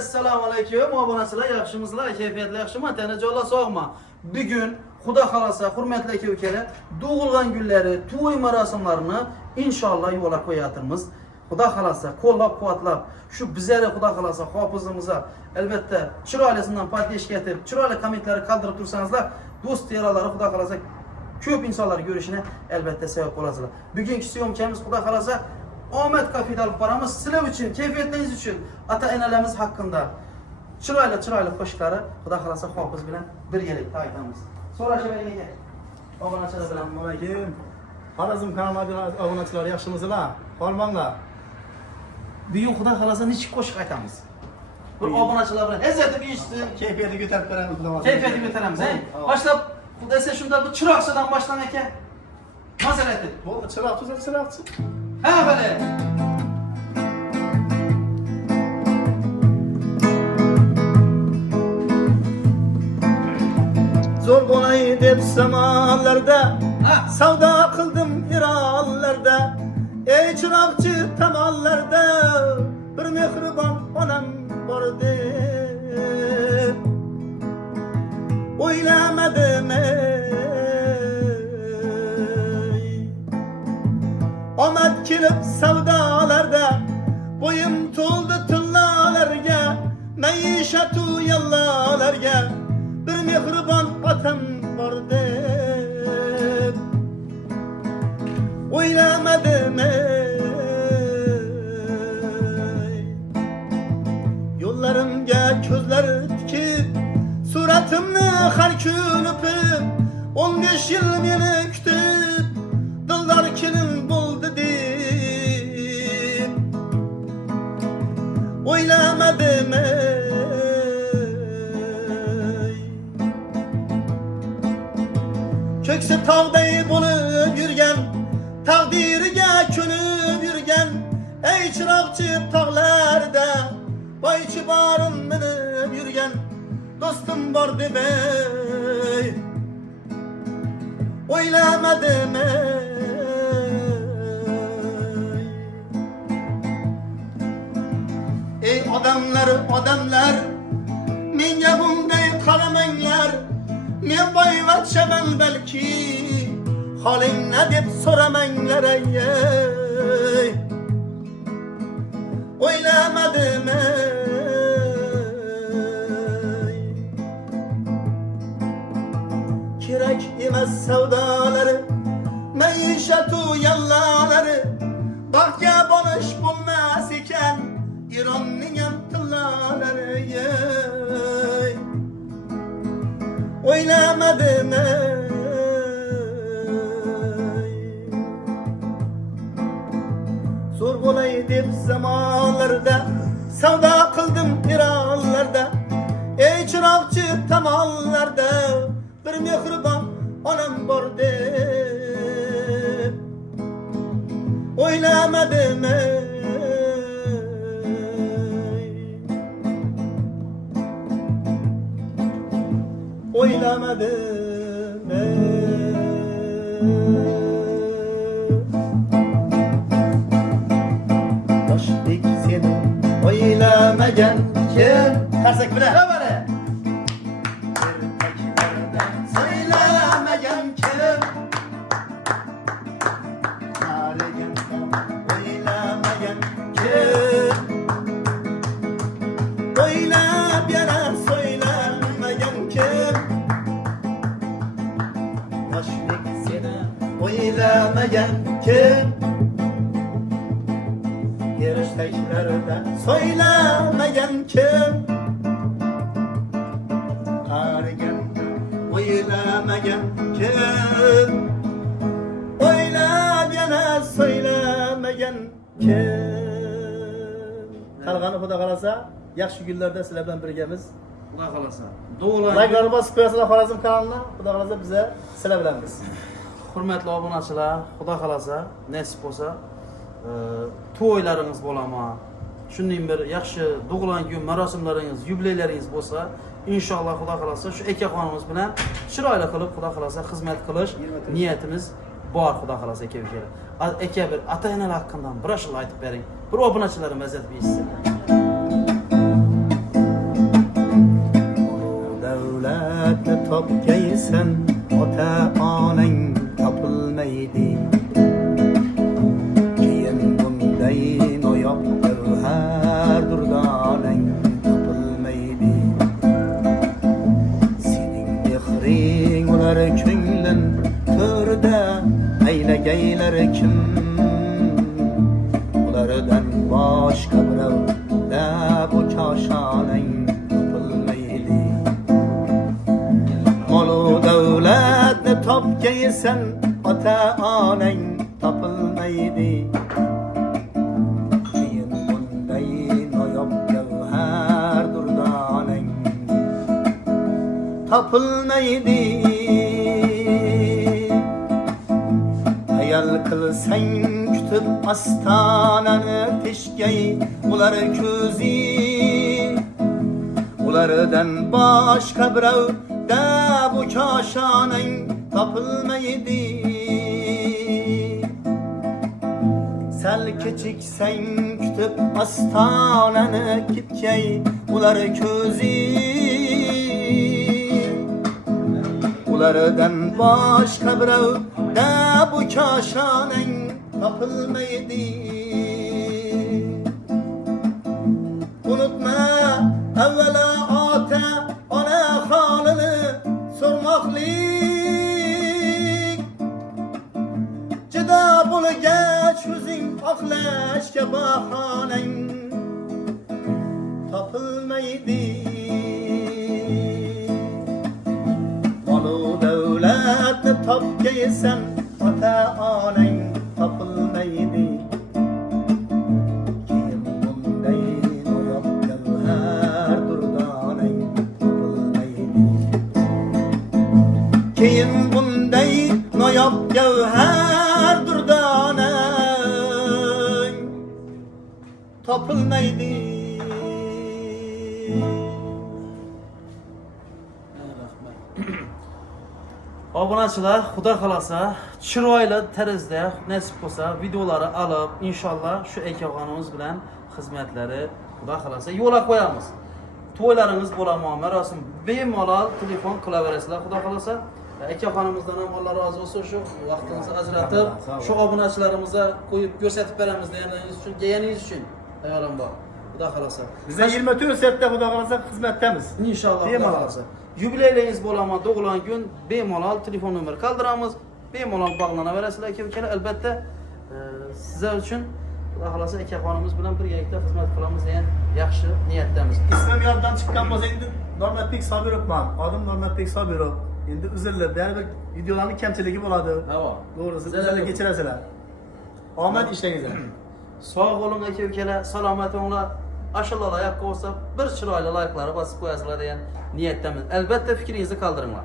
Assalamu alaykum. Obunachilar, yaxshimisizlar? Kayfiyatli yaxshimi? Tanajo'lar sog'mi? Bugun Xudo xolasa, hurmatli aka-ukalar, tug'ilgan kunlari, to'y marosimlarini inshaalloh yo'lga qo'yatimiz. Xudo xolasa, qo'llab-quvvatlab, shu bizlarga Xudo xolasa hofizimizga albatta chiroylisindan podpishka etib, chiroyli kommentlarni qoldirib tursangizlar, do'st yaronlari Xudo xolasa ko'p insonlar ko'rishini albatta sabab bo'lasizlar. Bugungi syomkamiz Xudo xolasa omad kapital boramiz. Sizlar uchun, kayfiyatlaringiz uchun, ota-onalarimiz haqida chiroyli qo'shiqlari Xudo xolasa hofiz bilan birgalikda aytamiz. So'rashinglar aka. Obunachilar bilan Assalomu alaykum. Xorazm kanaliga obunachilar yaxshimisizlar? Hormanglar. Bugun Xudo xolasa nechik qo'shiq aytamiz. Bir obunachilar bilan izzatib eshitsin, Kayfiyatni ko'tarib beramiz. kayfiyatni ko'taramiz. Boshlab Xudosa shunda bir chiroqchidan boshlang aka. Masalati. Bu chiroqchi. Ha, bale. Zo'r bo'lay deb zamonlarda savdo qildim ironlarda. Ey chiroqchi tomonlarda bir mehribon onam bor deb o'ylamadim. Omad kelib savdolarda bo'yim to'ldi tullalarga, maishatu yallolarga bir mehribon otam bor deb o'ylamadim. Yo'llarimga ko'zlar tikib, suratimni har kun o'pib, 15 yil meni kutib, dildor kelin bo'ldi deb o'ylamadim. Kökse tağday bo'lib yurgan, taqdiriga ko'nib yurgan, ey chiroqchi tog'larda boychi borim minib yurgan do'stim bor deb o'ylamadim. Ey odamlar, menga bunday qaramanglar. Men boyvachchaman balki, holing ne deb so'ramanglar. O'ylamadim. Kerak emas savdolari, maishatu yallalari, baxtga bonish bo'lmas ekan Ironning ham tillalari. O'ylamadim. Zo'r bo'lay deb zamonlarda savdo qildim ironlarda. Ey chiroqchi tomonlarda bir mehribon onam bor deb o'ylamadim. O'ylamadim. Yoshlik seni o'ylamagan kim? Qarsak bilan. Bale. Söylamagan kim? Qarigan o'ylamagan kim? O'ylab yana so'ylamagan kim? Yoshlik seni o'ylamagan kim? Erishtaklarda so'ylamagan kim? Qariganda o'ylamagan kim? O'ylab yana so'ylamagan kim? Qolgani Xudo xolasa yaxshi kunlarda sizlar bilan birgamiz. Xudo xolasa. Do'lan. Like'larni bosib qo'yasizlar Xorazm kanalini. Xudo xolasa biza sizlar bilanmiz. Hurmatli obunachilar, Xudo xolasa nasib bo'lsa, to'ylaringiz bo'lama, shunday bir yaxshi tug'ilgan kun marosimlaringiz, yubileylaringiz bo'lsa, inshaalloh Xudo xolasa shu akaxonimiz bilan chiroyli qilib Xudo xolasa xizmat qilish niyatimiz bor. Xudo xolasa aka-ukalar. Aka bir ota-onalar haqqında bir ashula aytib bering. Bir obunachilarim vaziyat bersin. topgaysan ota onang topilmaydi. Keyin bunday noyob gavhar durdanang topilmaydi. Sening mehring ular ko'nglim to'rda aylagaylar kim? Ulardan boshqa birovda bu koshonang topilmaydi. Molu davlatni topgaysan ota onang topilmaydi. Keyin bunday noyob gavhar durdanang topilmaydi. Hayal qilsang kutib ostonani teshgay ular ko'zi. Ulardan boshqa birovda bu koshonang topilmaydi. Sal kechiksang kutib ostonani ketgay ular ko'zi. Ulardan boshqa birovda bu koshonang topilmaydi. Unutma avvalo ota ona holini so'rmoqlik. Judo bo'lgach o'zing oqlashga bahonang topilmaydi. Molu davlatni topgaysan ota onang topilmaydi. Keyin bunday noyob gavhar durdanang topilmaydi. Keyin bunday noyob gavhar durdanang topilmaydi. Obunachilar, xudo xolasa, chiroyli tarzda nasib bo'lsa videoları alıp inşallah şu akaxonimiz bilan xizmatlari xudo xolasa yo'lga qo'yamiz. To'ylaringiz bo'lami, marosim bemalol telefon qilaverasizlar xudo xolasa. Akaxonimizdan ham Alloh rozi bo'lsin, shu vaqtimizni ajratib, shu obunachilarimizga qo'yib ko'rsatib beramiz deganingiz uchun, deganingiz uchun ayolim bor. Xudo xolasa. Biz 24 soatda xudo xolasa xizmatdamiz. İnşallah xudo xolasa. Yubileyliğiniz bo'lama, doğulan gün bemalol telefon nomeri qoldiramiz. Bemalol bog'lanaverasizlar aka-ukalar. Albatta sizlar uchun xudo xolasa akaxonimiz bilan birgalikda xizmat qilamiz degan yaxshi niyatdamiz. İsmim yoddan chiqqan bo'lsa endi Nurmatbek Sobirovman. Adım Nurmatbek Sobirov. Endi uzilib, baribir videolarning kamchiligi bo'ladi. Havo. To'g'risi, sizlar kechirasizlar. Omad ishlaringizlar. Sog' bo'ling aka-ukalar, salomat bo'linglar. Ashulalar yoqqa olsa bir chiroyli like'larni bosib qo'yasizlar degan niyatdamiz. Albatta fikringizni qoldiringlar.